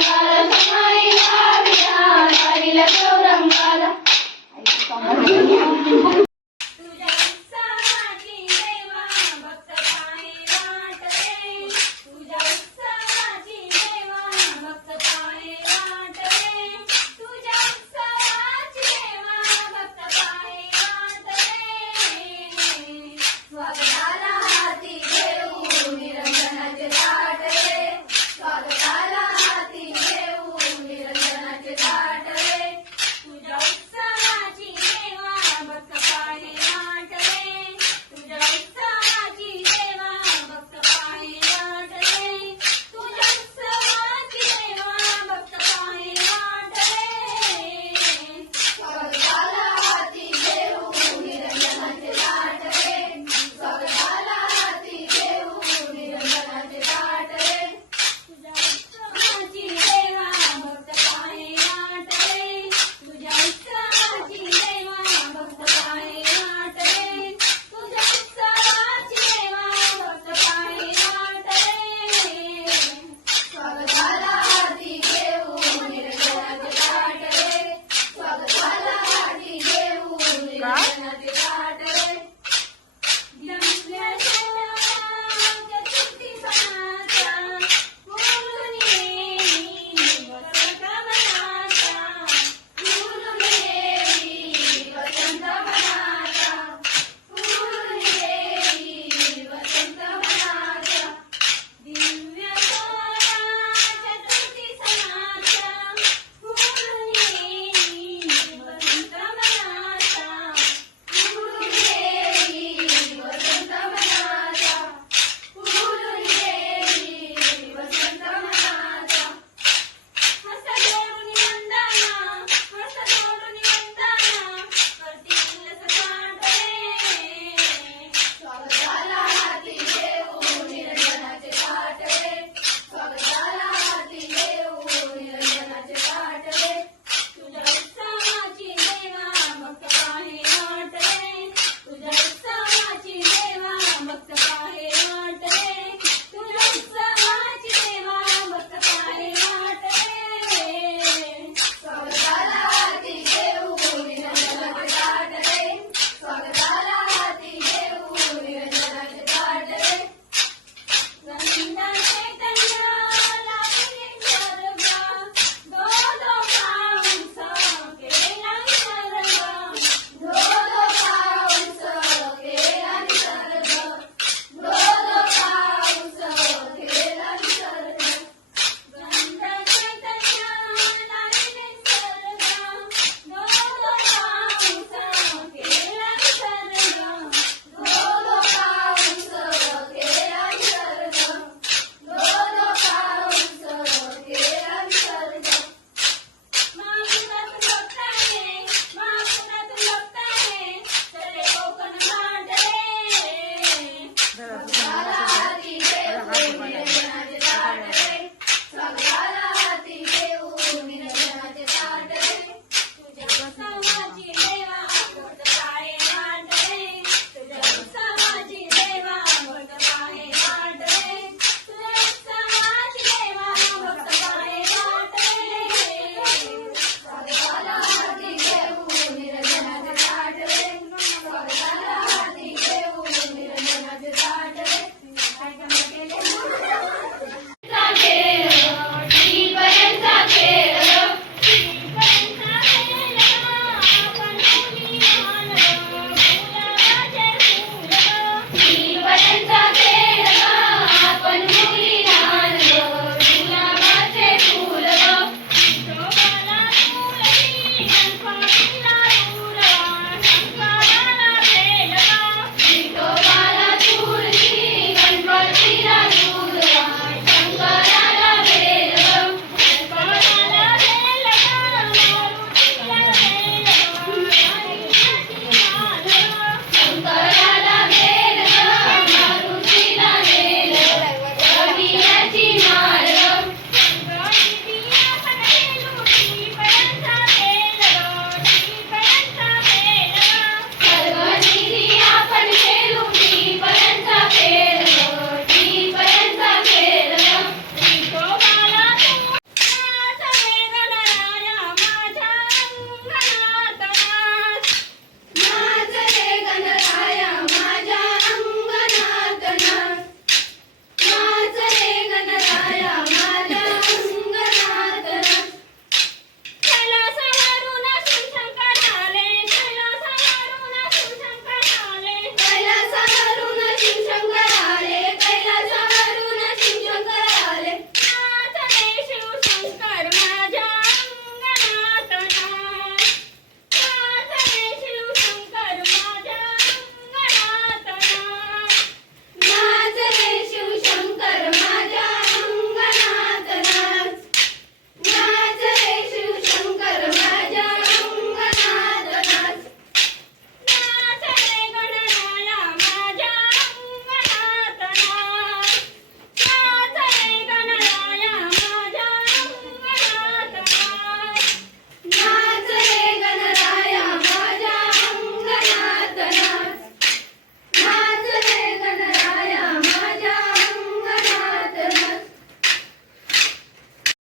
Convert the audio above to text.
Bye.